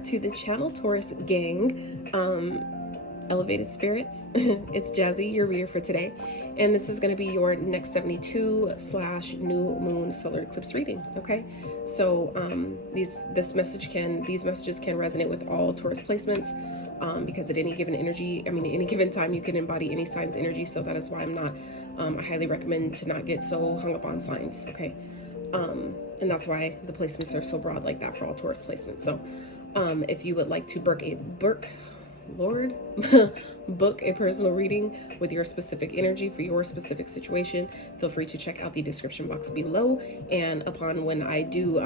back to the channel, Taurus gang. Elevated spirits. It's Jazi, your reader for today, and this is going to be your next 72/new moon solar eclipse reading. Okay, so these messages can resonate with all Taurus placements, because at any given any given time, you can embody any sign's energy. So that is why I'm not. I highly recommend to not get so hung up on signs. Okay. And that's why the placements are so broad like that for all Taurus placements. So if you would like to book a personal reading with your specific energy for your specific situation, feel free to check out the description box below. And upon when I do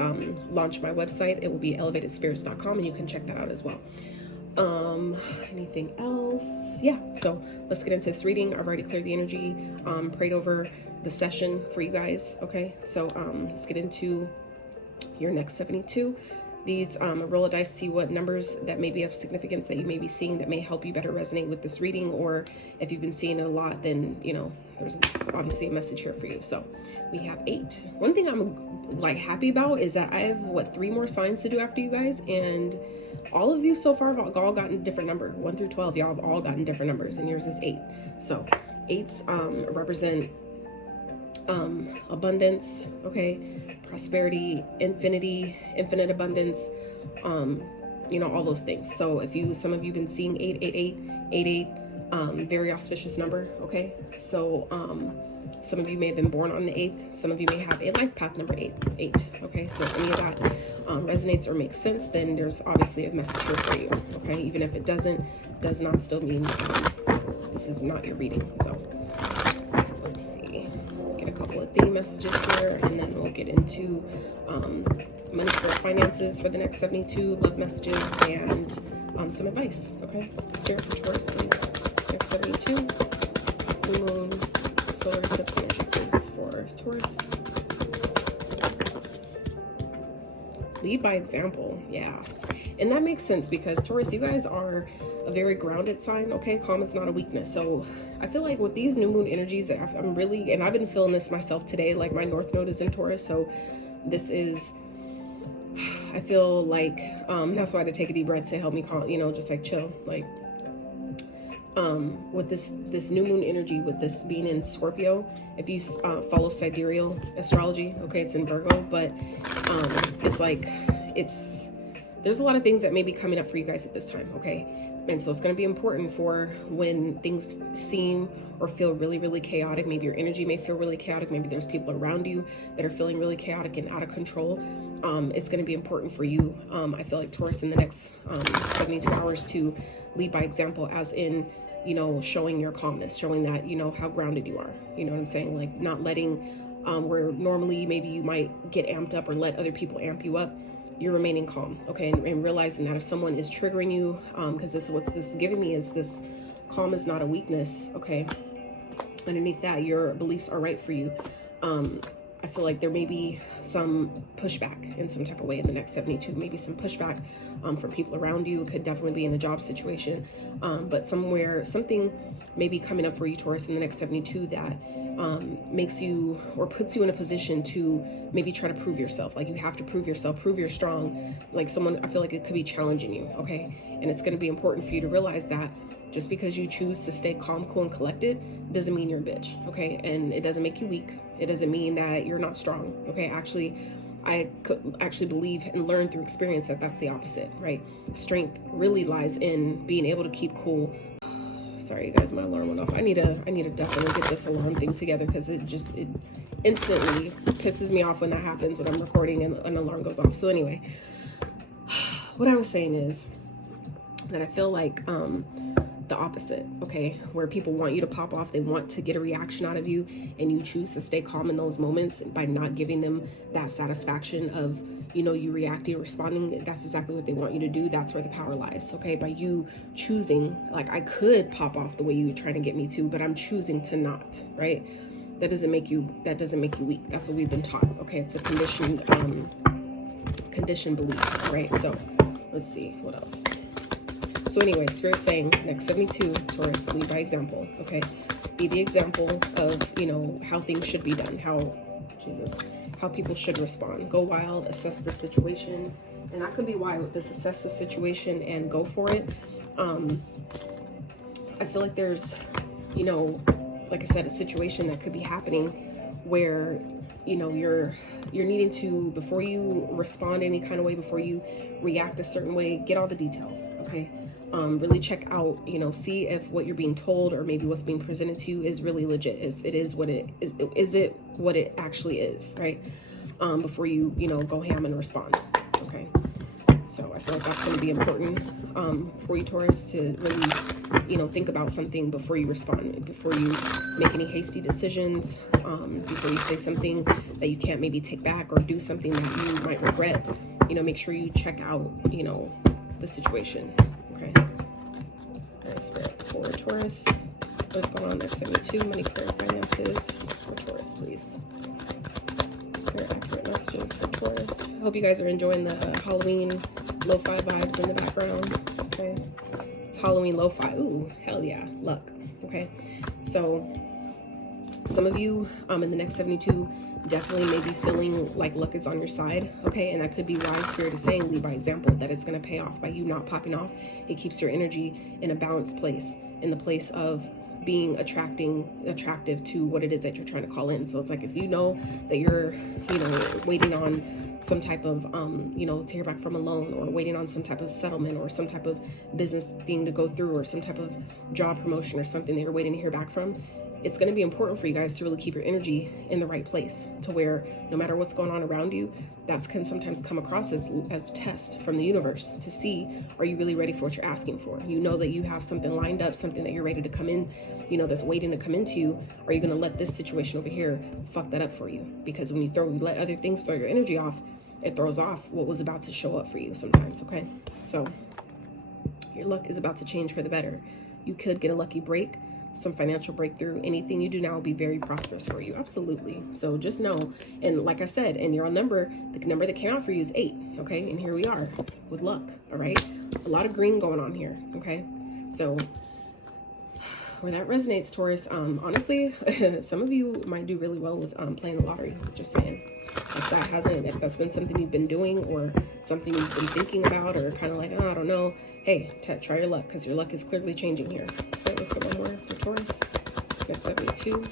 launch my website, it will be elevatedspirits.com, and you can check that out as well. Anything else? Yeah, so let's get into this reading. I've already cleared the energy, prayed over the session for you guys. Okay, so let's get into your next 72. These roll a dice, see what numbers that may be of significance that you may be seeing that may help you better resonate with this reading. Or if you've been seeing it a lot, then there's obviously a message here for you. So we have 8. One thing I'm happy about is that I have 3 more signs to do after you guys, and all of you so far have all gotten a different number. 1 through 12, y'all have all gotten different numbers, and yours is 8. So 8s represent abundance, okay, prosperity, infinite abundance, all those things. So if some of you been seeing 888, very auspicious number. Okay, so some of you may have been born on the 8th. Some of you may have a life path number 8. Okay, so if any of that resonates or makes sense, then there's obviously a message here for you. Okay, even if it does not still mean this is not your reading. So let's see, get a couple of theme messages here, and then we'll get into money, for finances for the next 72, love messages, and some advice. Okay, Spirit for Taurus, please. Next 72, new moon, solar eclipse energy, please, for Taurus. Lead by example. Yeah, and that makes sense because Taurus, you guys are a very grounded sign. Okay, calm is not a weakness. So I feel like with these new moon energies, I'm really, and I've been feeling this myself today, like my north node is in Taurus, so this is, I feel like that's why I had to take a deep breath to help me calm, just like chill, like with this new moon energy, with this being in Scorpio. If you follow sidereal astrology, okay, it's in Virgo, but there's a lot of things that may be coming up for you guys at this time. Okay, and so it's going to be important for when things seem or feel really, really chaotic. Maybe your energy may feel really chaotic. Maybe there's people around you that are feeling really chaotic and out of control. It's going to be important for you, I feel like, Taurus, in the next 72 hours to lead by example, as in, showing your calmness, showing that, how grounded you are. You know what I'm saying? Like not letting, where normally maybe you might get amped up or let other people amp you up, you're remaining calm. Okay, and realizing that if someone is triggering you, because this is what this is giving me, is this calm is not a weakness. Okay, underneath that, your beliefs are right for you. I feel like there may be some pushback in some type of way in the next 72, maybe some pushback from people around you. It could definitely be in a job situation, but something may be coming up for you, Taurus, in the next 72 that makes you or puts you in a position to maybe try to prove yourself. Like you have to prove yourself, prove you're strong. Like someone, I feel like it could be challenging you. Okay, and it's going to be important for you to realize that just because you choose to stay calm, cool, and collected doesn't mean you're a bitch. Okay, and it doesn't make you weak. It doesn't mean that you're not strong. Okay, I could actually believe and learn through experience that that's the opposite, right? Strength really lies in being able to keep cool. Sorry, you guys, my alarm went off. I need to definitely get this alarm thing together, because it instantly pisses me off when that happens, when I'm recording and an alarm goes off. So anyway, what I was saying is that I feel like the opposite, okay, where people want you to pop off, they want to get a reaction out of you, and you choose to stay calm in those moments by not giving them that satisfaction of, you reacting, responding. That's exactly what they want you to do. That's where the power lies. Okay, by you choosing, like, I could pop off the way you were trying to get me to, but I'm choosing to not, right? That doesn't make you weak. That's what we've been taught. Okay, it's a conditioned belief, right? So let's see what else. So anyway, Spirit's saying next 72, Taurus, lead by example. Okay, be the example of, how things should be done, how people should respond. Go wild, assess the situation, And that could be why with this, assess the situation and go for it. I feel like there's, you know, like I said, a situation that could be happening where, you know, you're needing to, before you respond any kind of way, before you react a certain way, get all the details, okay? Really check out, you know, see if what you're being told or maybe what's being presented to you is really legit. If it is what it is it what it actually is, right? Before you, you know, go ham and respond, okay? So I feel like that's going to be important for you, Taurus, to really, you know, think about something before you respond, before you make any hasty decisions, before you say something that you can't maybe take back or do something that you might regret. You know, make sure you check out, you know, the situation, okay? All right, Spirit, for Taurus. What's going on next? 72, money, career, finances. For Taurus, please. Very accurate messages for Taurus. I hope you guys are enjoying the Halloween lo-fi vibes in the background, okay? It's Halloween lo-fi. Ooh, hell yeah, luck, okay? So some of you in the next 72 definitely may be feeling like luck is on your side, okay? And that could be why Spirit is saying, lead by example, that it's going to pay off by you not popping off. It keeps your energy in a balanced place, in the place of being attractive to what it is that you're trying to call in. So it's like, if you know that you're, you know, waiting on some type of, you know, to hear back from a loan, or waiting on some type of settlement or some type of business thing to go through, or some type of job promotion or something that you're waiting to hear back from, it's going to be important for you guys to really keep your energy in the right place, to where no matter what's going on around you, that can sometimes come across as test from the universe to see, are you really ready for what you're asking for? You know that you have something lined up, something that you're ready to come in, you know, that's waiting to come into you. Are you going to let this situation over here fuck that up for you? Because when you let other things throw your energy off, it throws off what was about to show up for you sometimes, okay? So your luck is about to change for the better. You could get a lucky break, some financial breakthrough. Anything you do now will be very prosperous for you. Absolutely. So just know, and like I said, and your number, the number that came out for you is 8, okay? And here we are with luck, all right? A lot of green going on here, okay? So where that resonates, Taurus, honestly, some of you might do really well with playing the lottery, just saying. If that's been something you've been doing, or something you've been thinking about, or kind of like, oh, I don't know, hey, try your luck, because your luck is clearly changing here. So let's go one more for Taurus. Next 72.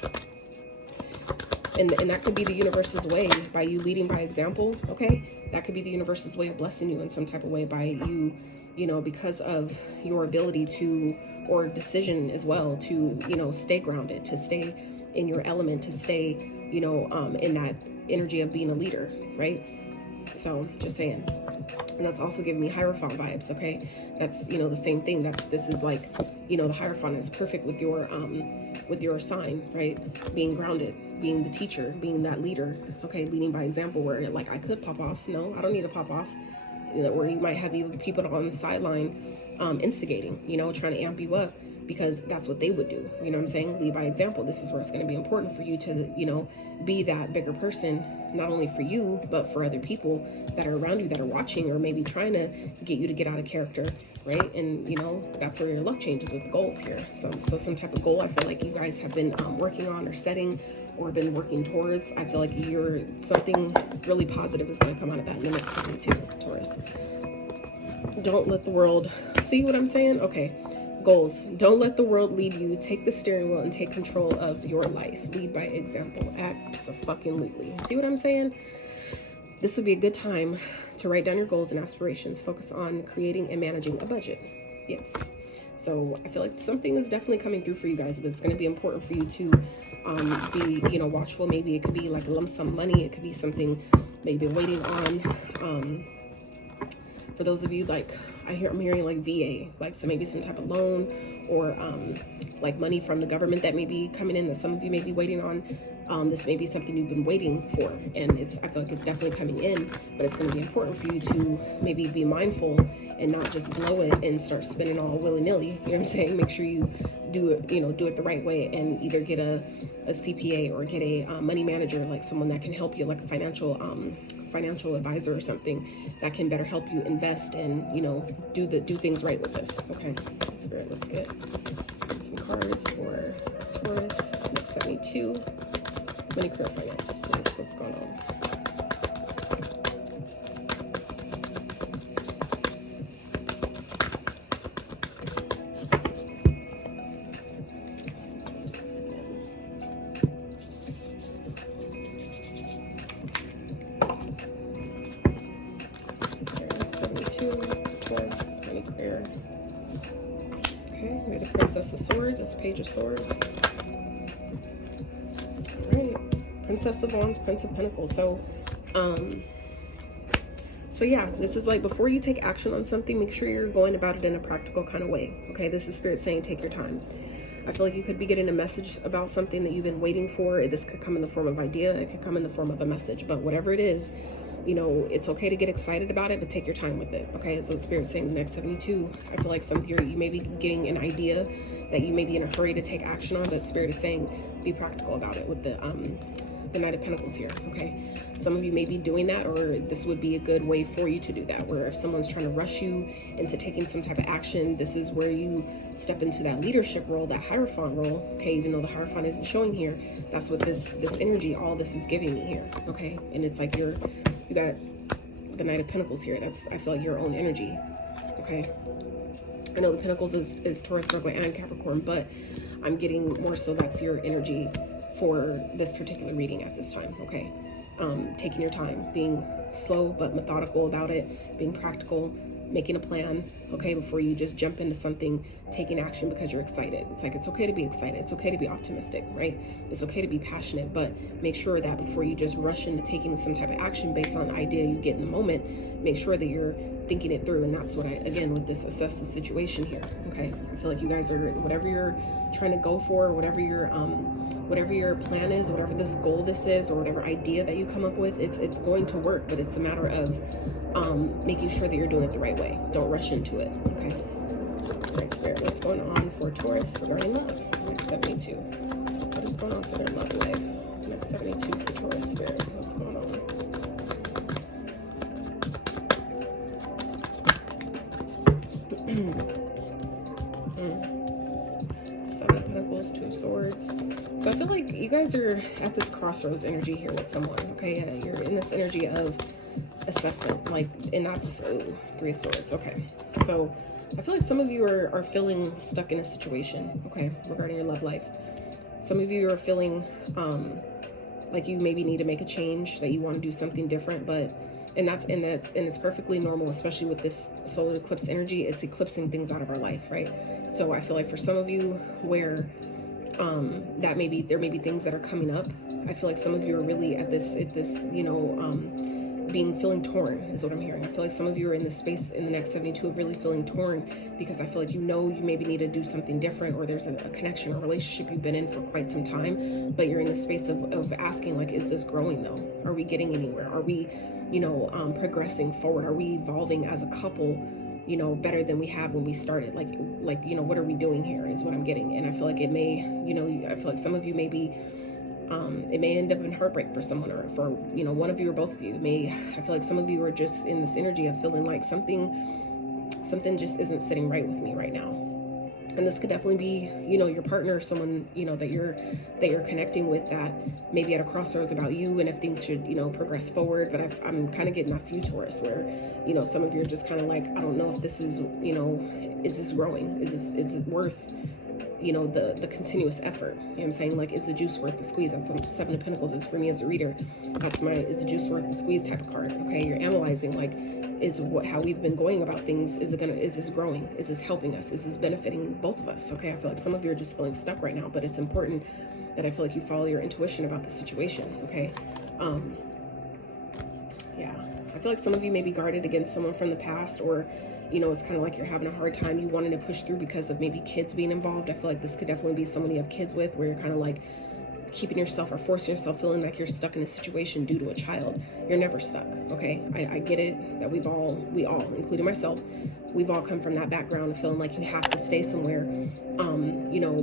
And that could be the universe's way, by you leading by example, okay? That could be the universe's way of blessing you in some type of way, by you, you know, because of your ability to, or decision as well, to, you know, stay grounded, to stay in your element, to stay, you know, in that energy of being a leader, right? So just saying. And that's also giving me Hierophant vibes, okay? That's, you know, the same thing. This is like, you know, the Hierophant is perfect with your sign, right? Being grounded, being the teacher, being that leader, okay? Leading by example, where like, I could pop off. No, I don't need to pop off. You know, where you might have even people on the sideline instigating, you know, trying to amp you up, because that's what they would do. You know what I'm saying? Lead by example. This is where it's going to be important for you to, you know, be that bigger person, not only for you, but for other people that are around you, that are watching, or maybe trying to get you to get out of character, right? And, you know, that's where your luck changes with goals here. So some type of goal I feel like you guys have been working on, or setting, or been working towards. I feel like something really positive is going to come out of that in the next 72, Taurus. Don't let the world, see what I'm saying? Okay. Goals. Don't let the world lead you. Take the steering wheel and take control of your life. Lead by example. Abso-fucking-lutely. See what I'm saying? This would be a good time to write down your goals and aspirations. Focus on creating and managing a budget. Yes. So I feel like something is definitely coming through for you guys, but it's going to be important for you to be, you know, watchful. Maybe it could be like a lump sum money. It could be something that you've been waiting on. For those of you, like, I'm hearing like VA, like, so maybe some type of loan, or like money from the government that may be coming in, that some of you may be waiting on. This may be something you've been waiting for, and I feel like it's definitely coming in, but it's going to be important for you to maybe be mindful and not just blow it and start spending all willy-nilly. You know what I'm saying? Make sure you do it, you know, do it the right way, and either get a CPA, or get a money manager, like someone that can help you, like a financial advisor or something that can better help you invest and, you know, do things right with this. Okay, Spirit, let's get some cards for Taurus. Next 72. Money, career, finances, please. What's going on? really clear. Okay, we have the Princess of Swords. It's a Page of Swords. All right, Princess of Wands, Prince of Pentacles. So yeah, this is like before you take action on something, make sure you're going about it in a practical kind of way. Okay, this is Spirit saying take your time. I feel like you could be getting a message about something that you've been waiting for. This could come in the form of idea. It could come in the form of a message. But whatever it is, you know, it's okay to get excited about it, but take your time with it. Okay, so Spirit's saying the next 72. I feel like some of you may be getting an idea that you may be in a hurry to take action on, but Spirit is saying be practical about it with the Knight of Pentacles here. Okay, some of you may be doing that, or this would be a good way for you to do that, where if someone's trying to rush you into taking some type of action, this is where you step into that leadership role, that Hierophant role. Okay, even though the Hierophant isn't showing here, that's what this energy, all this is giving me here. Okay, and it's like you got the Knight of Pentacles here. That's, I feel like, your own energy. Okay, I know the Pentacles is Taurus, Virgo, and Capricorn, but I'm getting more so that's your energy for this particular reading at this time. Okay, taking your time, being slow but methodical about it, being practical, making a plan, okay, before you just jump into something, taking action because you're excited. It's like, it's okay to be excited, it's okay to be optimistic, right? It's okay to be passionate, but make sure that before you just rush into taking some type of action based on an idea you get in the moment, make sure that you're thinking it through. And that's what I, again, with this assess the situation here. Okay, I feel like you guys are, whatever you're trying to go for, whatever your plan is, whatever this goal this is, or whatever idea that you come up with, it's going to work, but it's a matter of making sure that you're doing it the right way. Don't rush into it. Okay, all right, Spirit, what's going on for Taurus regarding love? Next 72. What is going on for their love life? Next 72 for Taurus, Spirit, what's going on? Seven of Pentacles, Two of Swords. So I feel like you guys are at this crossroads energy here with someone. Okay, you're in this energy of assessment, like, and that's Three of Swords. Okay, so I feel like some of you are feeling stuck in a situation. Okay, regarding your love life, some of you are feeling like you maybe need to make a change, that you want to do something different, but and it's perfectly normal, especially with this solar eclipse energy. It's eclipsing things out of our life, right? So I feel like for some of you where there may be things that are coming up, I feel like some of you are really at this feeling torn is what I'm hearing. I feel like some of you are in this space in the next 72 of really feeling torn, because I feel like you maybe need to do something different, or there's a connection or relationship you've been in for quite some time, but you're in the space of asking, like, is this growing though? Are we getting anywhere? Are we progressing forward? Are we evolving as a couple, better than we have when we started? Like, what are we doing here is what I'm getting. And I feel like it may, I feel like some of you may be, it may end up in heartbreak for someone, or for, one of you or both of you. I feel like some of you are just in this energy of feeling like something just isn't sitting right with me right now. And this could definitely be, your partner, someone, that you're connecting with, that maybe at a crossroads about you and if things should, progress forward. But I'm kind of getting that's you, Taurus, where, some of you are just kind of like, I don't know if this is, is this growing? Is it worth, the continuous effort? You know what I'm saying? Like, is the juice worth the squeeze? That's what Seven of Pentacles is for me as a reader. That's my, is the juice worth the squeeze type of card. Okay, you're analyzing, like, how we've been going about things, is this growing? Is this helping us? Is this benefiting both of us? Okay, I feel like some of you are just feeling stuck right now, but it's important that I feel like you follow your intuition about the situation. Okay, yeah, I feel like some of you may be guarded against someone from the past, or it's kind of like you're having a hard time, you wanting to push through because of maybe kids being involved. I feel like this could definitely be someone you have kids with, where you're kind of like keeping yourself or forcing yourself feeling like you're stuck in a situation due to a child. You're never stuck. Okay, I get it that we all, including myself, we've all come from that background of feeling like you have to stay somewhere,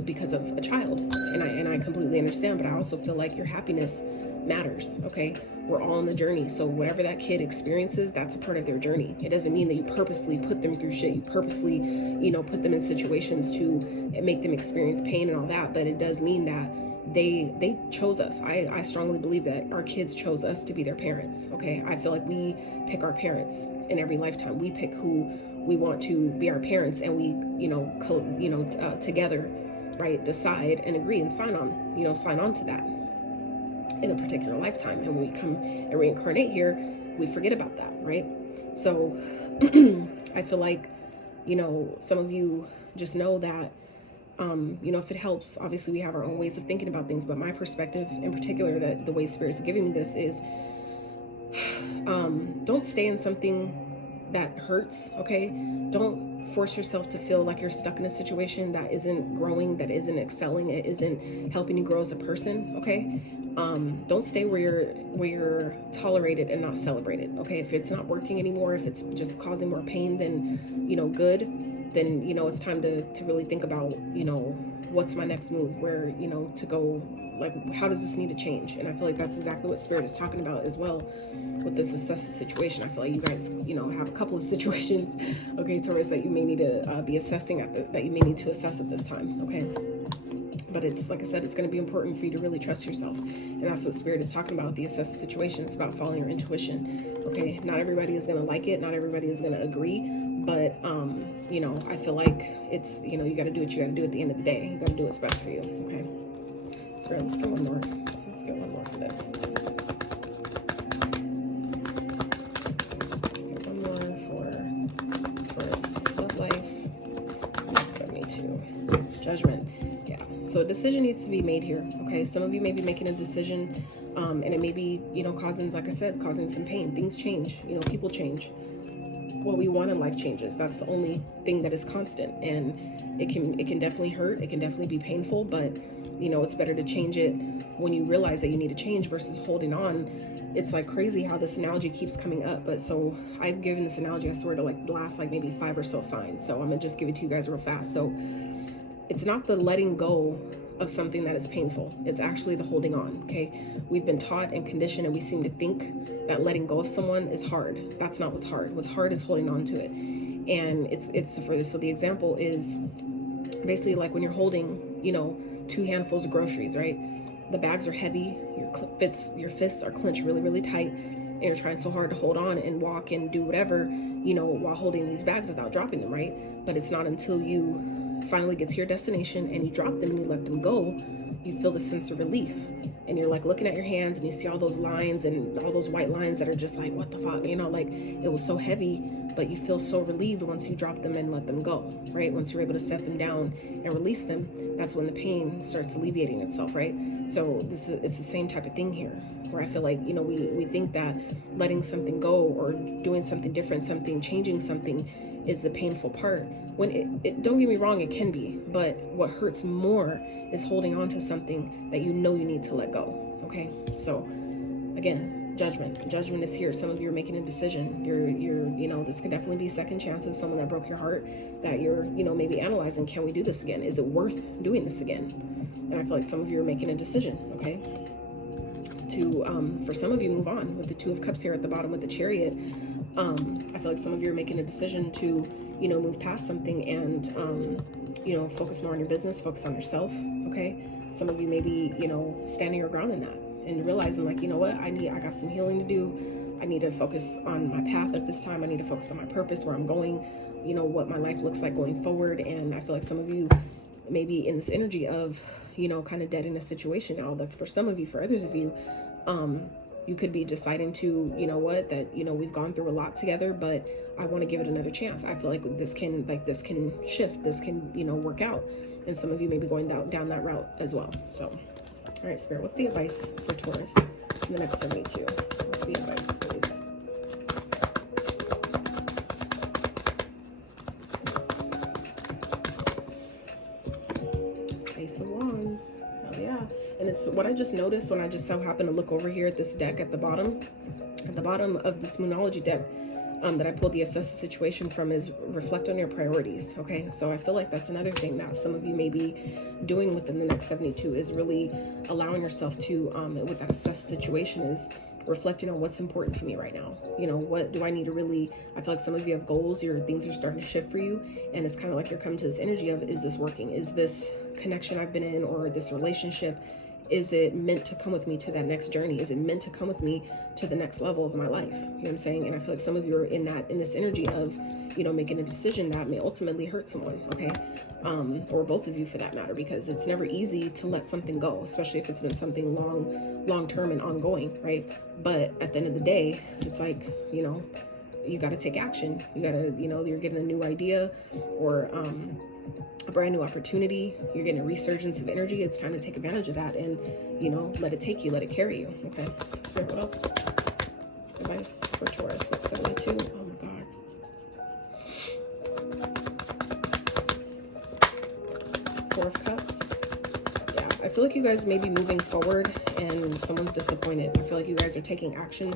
because of a child, and I completely understand. But I also feel like your happiness matters. Okay, we're all on the journey, so whatever that kid experiences, that's a part of their journey. It doesn't mean that you purposely put them through shit, you purposely put them in situations to make them experience pain and all that, but it does mean that they chose us. I strongly believe that our kids chose us to be their parents. Okay, I feel like we pick our parents in every lifetime. We pick who we want to be our parents, and we together, right, decide and agree and sign on to that in a particular lifetime. And when we come and reincarnate here, we forget about that, right? So I feel like you know, some of you just know that, you know, if it helps, obviously we have our own ways of thinking about things, but my perspective in particular, that the way Spirit's giving me this is, don't stay in something that hurts, okay? Don't force yourself to feel like you're stuck in a situation that isn't growing, that isn't excelling, it isn't helping you grow as a person, okay? Don't stay where you're tolerated and not celebrated, okay? If it's not working anymore, if it's just causing more pain than, you know, good, then, you know, it's time to really think about, you know, what's my next move, where, you know, to go, like, how does this need to change? And I feel like that's exactly what Spirit is talking about as well with this assess the situation. I feel like you guys, you know, have a couple of situations, okay, Taurus, that you may need to be assessing that you may need to assess at this time, okay? But it's, like I said, it's going to be important for you to really trust yourself. And that's what Spirit is talking about, the assess the situation. It's about following your intuition, okay? Not everybody is going to like it. Not everybody is going to agree. But, you know, I feel like it's, you know, you got to do what you got to do at the end of the day. You got to do what's best for you, okay? Spirit, let's get one more. Let's get one more for this. Let's get one more for Taurus love life. 72. Judgment. So a decision needs to be made here, okay? Some of you may be making a decision, and it may be, you know, causing, like I said, causing some pain. Things change, you know, people change. What we want in life changes. That's the only thing that is constant, and it can definitely hurt. It can definitely be painful, but, you know, it's better to change it when you realize that you need to change versus holding on. It's like crazy how this analogy keeps coming up, but so I've given this analogy, I swear, to like the last like maybe 5 or so signs. So I'm gonna just give it to you guys real fast. So it's not the letting go of something that is painful. It's actually the holding on, okay? We've been taught and conditioned, and we seem to think that letting go of someone is hard. That's not what's hard. What's hard is holding on to it. And it's for this. So the example is basically like when you're holding, you know, 2 handfuls of groceries, right? The bags are heavy, your fists are clenched really, really tight, and you're trying so hard to hold on and walk and do whatever, you know, while holding these bags without dropping them, right? But it's not until you finally get to your destination and you drop them and you let them go, you feel the sense of relief. And you're like looking at your hands and you see all those lines and all those white lines that are just like, what the fuck, you know, like it was so heavy, but you feel so relieved once you drop them and let them go, right? Once you're able to set them down and release them, that's when the pain starts alleviating itself, right? So it's the same type of thing here, where I feel like, you know, we think that letting something go or doing something different, changing something is the painful part. When it don't get me wrong, it can be, but what hurts more is holding on to something that you know you need to let go, okay? So again, judgment is here. Some of you are making a decision. You're you know, this could definitely be second chances, someone that broke your heart, that you're, you know, maybe analyzing, can we do this again? Is it worth doing this again? And I feel like some of you are making a decision, okay, to for some of you move on. With the 2 of Cups here at the bottom with the Chariot, I feel like some of you are making a decision to, you know, move past something and, you know, focus more on your business, focus on yourself, okay? Some of you may be, you know, standing your ground in that and realizing like, you know what, I got some healing to do. I need to focus on my path at this time. I need to focus on my purpose, where I'm going, you know, what my life looks like going forward. And I feel like some of you may be in this energy of, you know, kind of dead in a situation now. That's for some of you. For others of you, you could be deciding to, you know what, that, you know, we've gone through a lot together, but I want to give it another chance. I feel like this can shift, this can, you know, work out. And some of you may be going down that route as well. So, all right, Spirit, what's the advice for Taurus in the next 72? What's the advice, please? Ace of Wands. Oh yeah. And it's what I just noticed when I just so happened to look over here at this deck at the bottom of this Moonology deck that I pulled the assess the situation from, is reflect on your priorities, okay? So I feel like that's another thing that some of you may be doing within the next 72, is really allowing yourself to, with that assess situation, is reflecting on what's important to me right now. You know, what do I need to really, I feel like some of you have goals, your things are starting to shift for you, and it's kind of like you're coming to this energy of, is this working? Is this connection I've been in, or this relationship, is it meant to come with me to that next journey? Is it meant to come with me to the next level of my life? You know what I'm saying? And I feel like some of you are in this energy of, you know, making a decision that may ultimately hurt someone, okay? Or both of you for that matter, because it's never easy to let something go, especially if it's been something long-term and ongoing, right? But at the end of the day, it's like, you know, you got to take action. You got to, you know, you're getting a new idea or a brand new opportunity. You're getting a resurgence of energy. It's time to take advantage of that and, you know, let it take you, let it carry you. Okay. Spirit, what else? Advice for Taurus, 672. Oh my God. Four of Cups. Yeah, I feel like you guys may be moving forward and someone's disappointed. I feel like you guys are taking action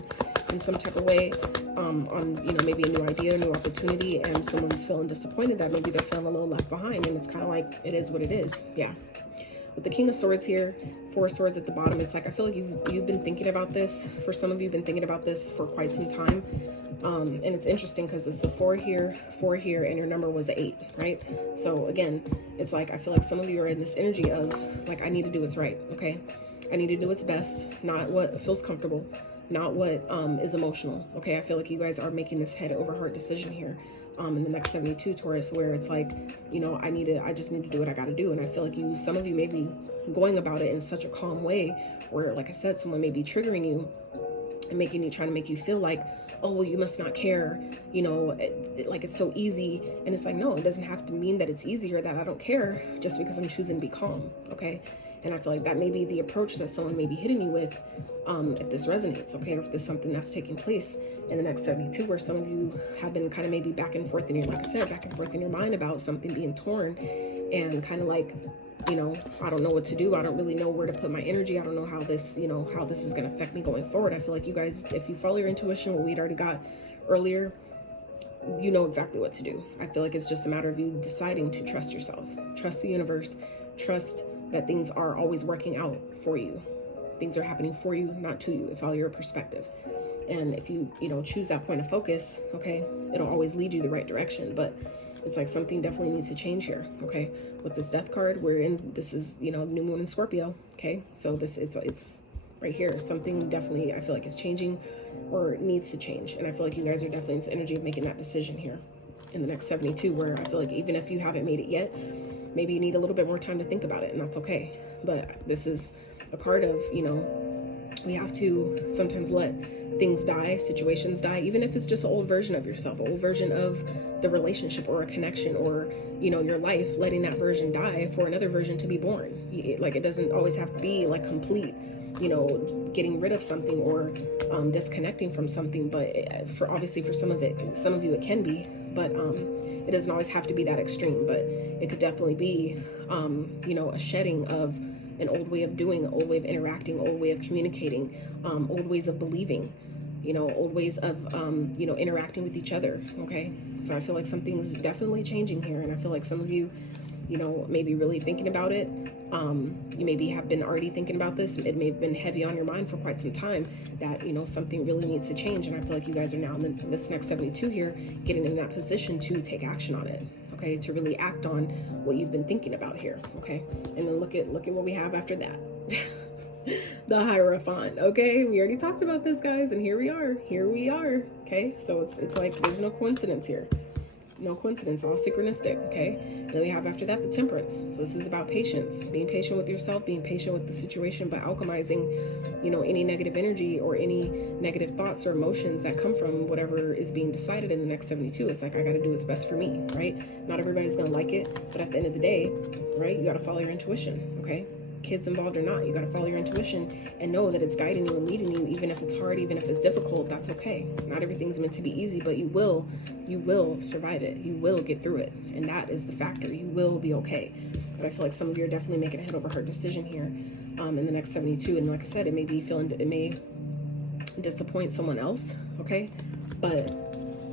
in some type of way on, you know, maybe a new idea, a new opportunity, and someone's feeling disappointed that maybe they're feeling a little left behind, and it's kind of like, it is what it is. Yeah. With the King of Swords here, Four of Swords at the bottom, it's like, I feel like you've been thinking about this. For some of you, been thinking about this for quite some time. And it's interesting because it's a 4 here, and your number was 8, right? So again, it's like, I feel like some of you are in this energy of like, I need to do what's right, okay? I need to do what's best, not what feels comfortable, not what is emotional, okay? I feel like you guys are making this head over heart decision here in the next 72, Taurus, where it's like, you know, I just need to do what I got to do. And I feel like some of you may be going about it in such a calm way where, like I said, someone may be triggering you and trying to make you feel like, oh, well, you must not care, you know, like it's so easy. And it's like, no, it doesn't have to mean that it's easy or that I don't care just because I'm choosing to be calm, okay? And I feel like that may be the approach that someone may be hitting you with, if this resonates, okay? Or if there's something that's taking place in the next 72, where some of you have been kind of maybe back and forth in your, like I said, back and forth in your mind about something being torn and kind of like, you know, I don't know what to do. I don't really know where to put my energy. I don't know how this, you know, how this is going to affect me going forward. I feel like you guys, if you follow your intuition, what we'd already got earlier, you know exactly what to do. I feel like it's just a matter of you deciding to trust yourself, trust the universe, trust that things are always working out for you. Things are happening for you, not to you. It's all your perspective. And if you know, choose that point of focus, okay, it'll always lead you the right direction. But it's like something definitely needs to change here, okay? With this Death card, this is, you know, new moon in Scorpio, okay? So it's right here. Something definitely, I feel like is changing or needs to change. And I feel like you guys are definitely in this energy of making that decision here in the next 72, where I feel like even if you haven't made it yet, maybe you need a little bit more time to think about it, and that's okay. But this is a card of, you know, we have to sometimes let things die, situations die, even if it's just an old version of yourself, an old version of the relationship or a connection or, you know, your life, letting that version die for another version to be born. Like, it doesn't always have to be like complete, you know, getting rid of something or disconnecting from something. But for obviously for some of you it can be, but it doesn't always have to be that extreme. But it could definitely be, you know, a shedding of an old way of doing, old way of interacting, old way of communicating, old ways of believing, you know, old ways of, you know, interacting with each other, okay? So I feel like something's definitely changing here, and I feel like some of you, you know, may be really thinking about it. You maybe have been already thinking about this. It may have been heavy on your mind for quite some time that, you know, something really needs to change, and I feel like you guys are now in this next 72 here, getting in that position to take action on it. Okay, to really act on what you've been thinking about here, okay? And then look at what we have after that. The Hierophant, okay? We already talked about this, guys, and here we are, okay? So it's like there's no coincidence here. No coincidence, all synchronistic, okay? And then we have after that the Temperance. So this is about patience, being patient with yourself, being patient with the situation, but alchemizing, you know, any negative energy or any negative thoughts or emotions that come from whatever is being decided in the next 72. It's like, I got to do what's best for me, right? Not everybody's going to like it, but at the end of the day, right, you got to follow your intuition, okay? Kids involved or not, you got to follow your intuition and know that it's guiding you and leading you, even if it's hard, even if it's difficult. That's okay. Not everything's meant to be easy, but you will survive it. You will get through it, and that is the factor. You will be okay. But I feel like some of you are definitely making a head over heart decision here in the next 72. And like I said, it may disappoint someone else, okay? But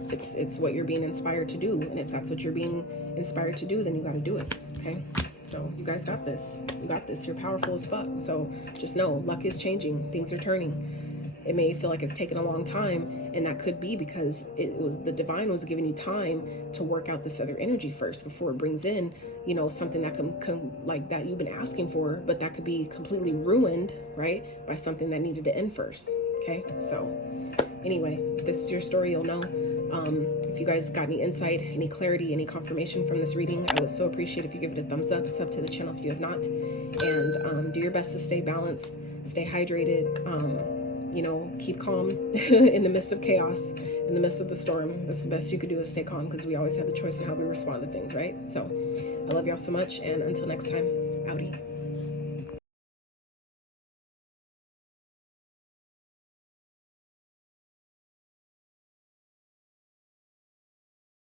it's what you're being inspired to do, and if that's what you're being inspired to do, then you got to do it, okay? So you guys got this. You got this. You're powerful as fuck. So just know, luck is changing. Things are turning. It may feel like it's taken a long time, and that could be because the divine was giving you time to work out this other energy first before it brings in, you know, something that can like that you've been asking for, but that could be completely ruined, right, by something that needed to end first. Okay, so anyway, if this is your story, you'll know. If you guys got any insight, any clarity, any confirmation from this reading, I would so appreciate if you give it a thumbs up, sub to the channel if you have not, and do your best to stay balanced, stay hydrated, you know, keep calm in the midst of chaos, in the midst of the storm. That's the best you could do, is stay calm, because we always have the choice in how we respond to things, right? So I love y'all so much, and until next time, outie.